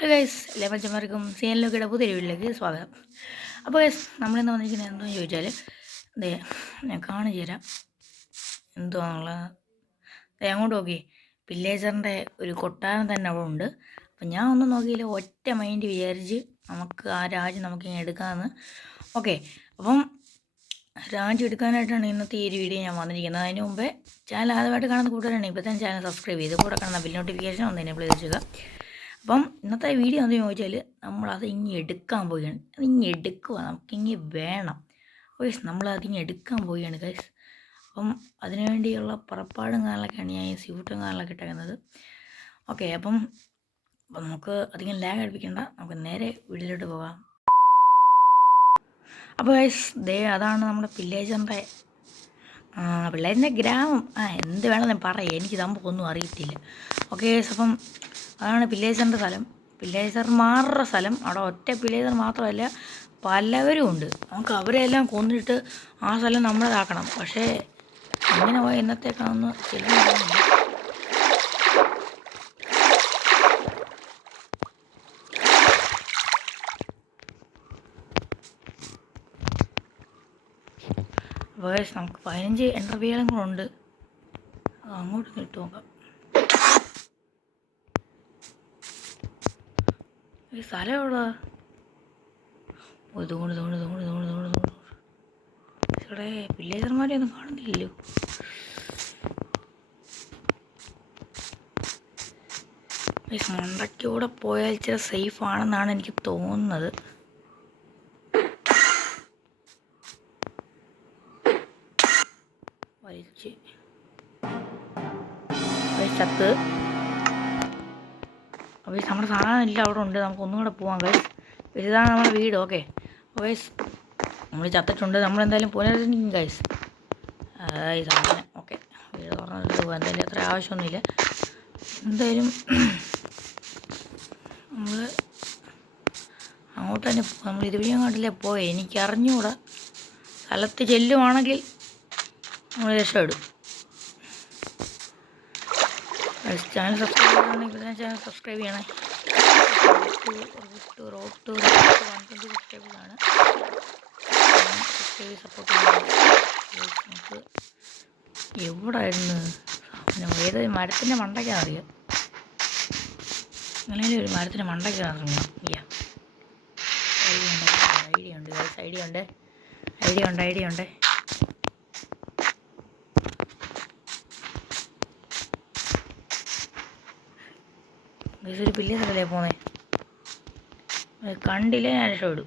Hello guys, എല്ലാ പച്ചമാർക്കും സീനിലൊക്കെ പുതിയ വീട്ടിലേക്ക് സ്വാഗതം. അപ്പോൾ ഗൈസ്, നമ്മളിന്ന് വന്നിരിക്കുന്നത് എന്താണെന്ന് ചോദിച്ചാൽ, അതെ ഞാൻ കാണിച്ചു തരാം എന്തുവാന്നുള്ള. അങ്ങോട്ട് നോക്കി, വില്ലേജറിൻ്റെ ഒരു കൊട്ടാരം തന്നെ അവിടെ ഉണ്ട്. അപ്പം ഞാൻ ഒന്നും നോക്കിയില്ല, ഒറ്റ മൈൻഡ് വിചാരിച്ച് നമുക്ക് ആ രാജ്യം നമുക്കിങ്ങനെ എടുക്കാമെന്ന്. ഓക്കെ, അപ്പം രാജ്യം എടുക്കാനായിട്ടാണ് ഇന്നത്തെ ഈ ഒരു വീഡിയോ ഞാൻ വന്നിരിക്കുന്നത്. അതിന് മുമ്പേ ചാനൽ ആദ്യമായിട്ട് കാണുന്ന കൂട്ടുകാരാണ് ഇപ്പോൾ തന്നെ ചാനൽ സബ്സ്ക്രൈബ് ചെയ്ത് കൂടെ കാണുന്ന ബിൽ നോട്ടിഫിക്കേഷൻ ഒന്ന് എനേബിൾ ചെയ്ത് വെച്ചുക. അപ്പം ഇന്നത്തെ വീഡിയോ എന്താണെന്ന് ചോദിച്ചാൽ, നമ്മളത് ഇനി എടുക്കാൻ പോവുകയാണ്. അതിങ്ങി എടുക്കുക, നമുക്കിങ്ങി വേണം. ഗൈസ്, നമ്മളതിങ്ങി എടുക്കാൻ പോവുകയാണ് ഗൈസ്. അപ്പം അതിനുവേണ്ടിയുള്ള പുറപ്പാടും കാര്യങ്ങളൊക്കെയാണ് ഞാൻ ഈ സ്യൂട്ടും കാര്യങ്ങളൊക്കെ ഇട്ടേക്കുന്നത്. ഓക്കെ, അപ്പം നമുക്ക് അധികം ലാഗ് അടുപ്പിക്കേണ്ട, നമുക്ക് നേരെ വീട്ടിലോട്ട് പോകാം. അപ്പോൾ ഗൈസ്, അതാണ് നമ്മുടെ വില്ലേജറിൻ്റെ ഗ്രാമം. എന്ത് വേണമെന്ന് പറയാം, എനിക്ക് സംഭവം ഒന്നും അറിയത്തില്ല. ഓക്കെ ഗൈസ്, അപ്പം അതാണ് വില്ലേജറിൻ്റെ സ്ഥലം, വില്ലേജർമാരുടെ സ്ഥലം. അവിടെ ഒറ്റ വില്ലേജർ മാത്രമല്ല, പലവരും ഉണ്ട്. നമുക്ക് അവരെല്ലാം കൊന്നിട്ട് ആ സ്ഥലം നമ്മളതാക്കണം. പക്ഷേ ഇങ്ങനെ പോയ ഇന്നത്തേക്കാണെന്ന് ചെല്ലുന്നില്ല. അപ്പോൾ നമുക്ക് 15 എൻ്റർവ്യൂകളുണ്ട്, അത് അങ്ങോട്ട് ഇട്ട് നോക്കാം. ഈ സ്ഥലം എവിടെ? ഇവിടെ വില്ലേജർമാരെ ഒന്നും കാണുന്നില്ലല്ലോ. മണ്ടയ്ക്കൂടെ പോയാൽ ഇച്ചിരി സേഫ് ആണെന്നാണ് എനിക്ക് തോന്നുന്നത്. വലിച്ച് ചത്ത്. അപ്പോൾ നമ്മുടെ സാധനം എല്ലാം അവിടെ ഉണ്ട്, നമുക്ക് ഒന്നും കൂടെ പോകാം ഗൈസ്. ഇതാണ് നമ്മുടെ വീട്. ഓക്കെ ഗൈസ്, നമ്മൾ ചത്തിട്ടുണ്ട്, നമ്മളെന്തായാലും പുനരുദ്ധരിക്കും ഗൈസ് ഈ സാധനം. ഓക്കെ, വീട് തുറന്നിട്ട് പോകാം, എന്തായാലും അത്ര ആവശ്യമൊന്നുമില്ല. എന്തായാലും നമ്മൾ അങ്ങോട്ട് തന്നെ നമ്മൾ ഇതുവഴി അങ്ങോട്ടല്ലേ പോയി, എനിക്കറിഞ്ഞുകൂടാ. സ്ഥലത്ത് ചെല്ലുവാണെങ്കിൽ നമ്മൾ രക്ഷപ്പെടും. ചാനൽ സബ്സ്ക്രൈബ് ചെയ്യണമെങ്കിൽ ചാനൽ സബ്സ്ക്രൈബ് ചെയ്യണേ. റോഡ് ടു 120 സബ്സ്ക്രൈബേഴ്സാണ്. സബ്സ്ക്രൈബ് സപ്പോർട്ട് ചെയ്യുന്നത്. നമുക്ക് എവിടായിരുന്നു ഏതൊരു മരത്തിൻ്റെ മണ്ടയ്ക്കാണ് അറിയാം. അങ്ങനെ ഒരു മരത്തിൻ്റെ മണ്ടയ്ക്കാണ് അറിയാം. ഐഡിയ ഉണ്ട്. ഒരു പില്ലേസല്ലേ പോന്നേ, കണ്ടില്ലേ ഞാൻ രക്ഷപ്പെടും,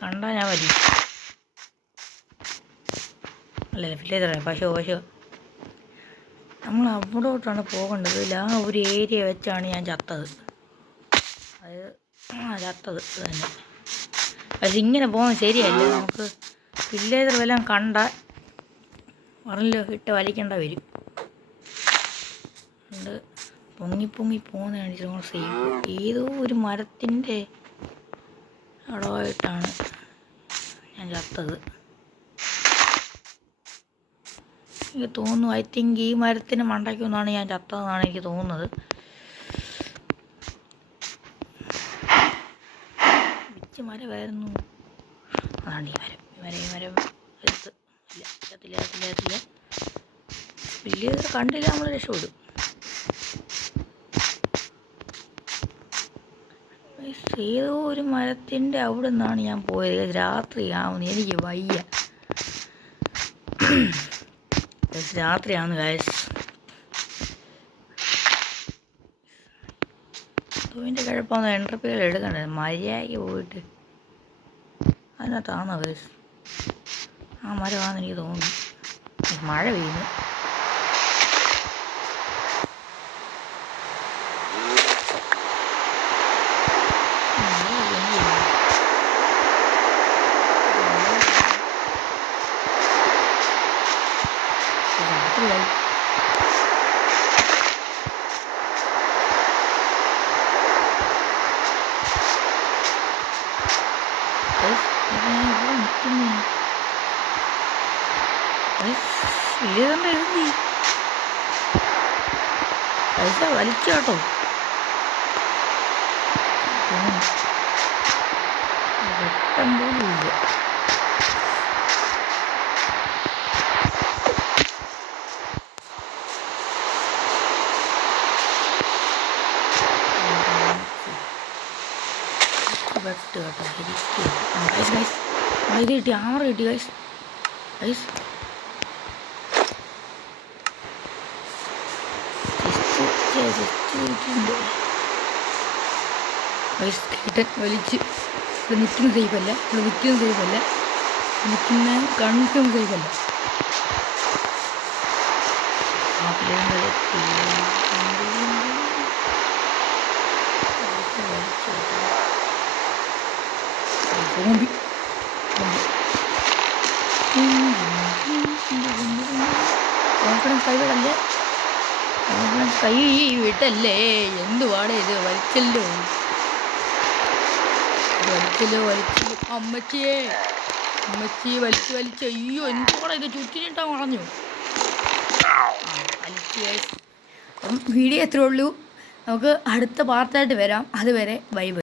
കണ്ടാൽ ഞാൻ വരും. അല്ലല്ലേ പില്ലേസറേ, പശു നമ്മൾ അവിടോട്ടാണ് പോകേണ്ടത്. ആ ഒരു ഏരിയ വെച്ചാണ് ഞാൻ ചത്തത്. ചത്തത് തന്നെ. പക്ഷെ ഇങ്ങനെ പോകുന്നത് ശരിയല്ല. നമുക്ക് പില്ലേസർ വല്ലതും കണ്ടാൽ പറഞ്ഞല്ലോ ഇട്ട് വലിക്കേണ്ട വരും. അതുകൊണ്ട് പൊങ്ങി പോകുന്നതാണ് ഇച്ചിരി സേഫ്. ഏതോ ഒരു മരത്തിൻ്റെ അടവായിട്ടാണ് ഞാൻ ചത്തത് എനിക്ക് തോന്നുന്നു. ഐ തിങ്ക് ഈ മരത്തിന് മണ്ടയ്ക്കൊന്നാണ് ഞാൻ ചത്തതെന്നാണ് എനിക്ക് തോന്നുന്നത്. വിച്ച് മരമായിരുന്നു അതാണ് ഈ മരം. ചത്തില്ല. വലിയ കണ്ടില്ല, നമ്മൾ രക്ഷപ്പെടും. ഏതോ ഒരു മരത്തിൻ്റെ അവിടെ നിന്നാണ് ഞാൻ പോയത്. രാത്രിയാവുന്നു, എനിക്ക് വയ്യ. രാത്രിയാണ് ഗൈസ്. അതിൻ്റെ കുഴപ്പമൊന്നും എൻട്രപ്പികൾ എടുക്കണ്ടത്, മര്യാദയ്ക്ക് പോയിട്ട് അതിനകത്താണോ ഗൈസ്? ആ മരമാണെന്ന് എനിക്ക് തോന്നുന്നു. മഴ പെയ്യുന്നു. പൈസ വലിച്ചു കേട്ടോ. വെട്ടം പോലും ഇല്ല. വെട്ട് കേട്ടോ ശരിക്കും. ഗൈസ് ഗൈസ് ഇത് കിട്ടി, ആമർ കിട്ടി ഗൈസ്. ഗൈസ് ഗൈസ് കേട്ടൻ വലിച്ച് ഇവിടെ നിൽക്കുന്ന സേഫല്ല, ഇവിടെ നിൽക്കുന്ന സേഫല്ല, നിൽക്കുന്ന കൺഫേം സേഫല്ല. കോമ്പി കോൺഫിഡൻസ് കൈവിടല്ലേ, കോൺഫിഡൻസ് കൈ വിട്ടല്ലേ. എന്തുവാടേ ഇത്, വലിച്ചല്ലോ വലിച്ചല്ലോ വലിച്ചല്ലോ. അമ്മച്ചിയെ അമ്മച്ചി വലിച്ച് വലിച്ച്, അയ്യോ എന്തുകൂടെ ഇത് ചുറ്റിനിട്ടാ വളഞ്ഞു. വലിച്ച്. അപ്പം വീഡിയോ എത്രയേ ഉള്ളൂ, നമുക്ക് അടുത്ത പാർട്ടായിട്ട് വരാം. അതുവരെ ബൈ ബൈ.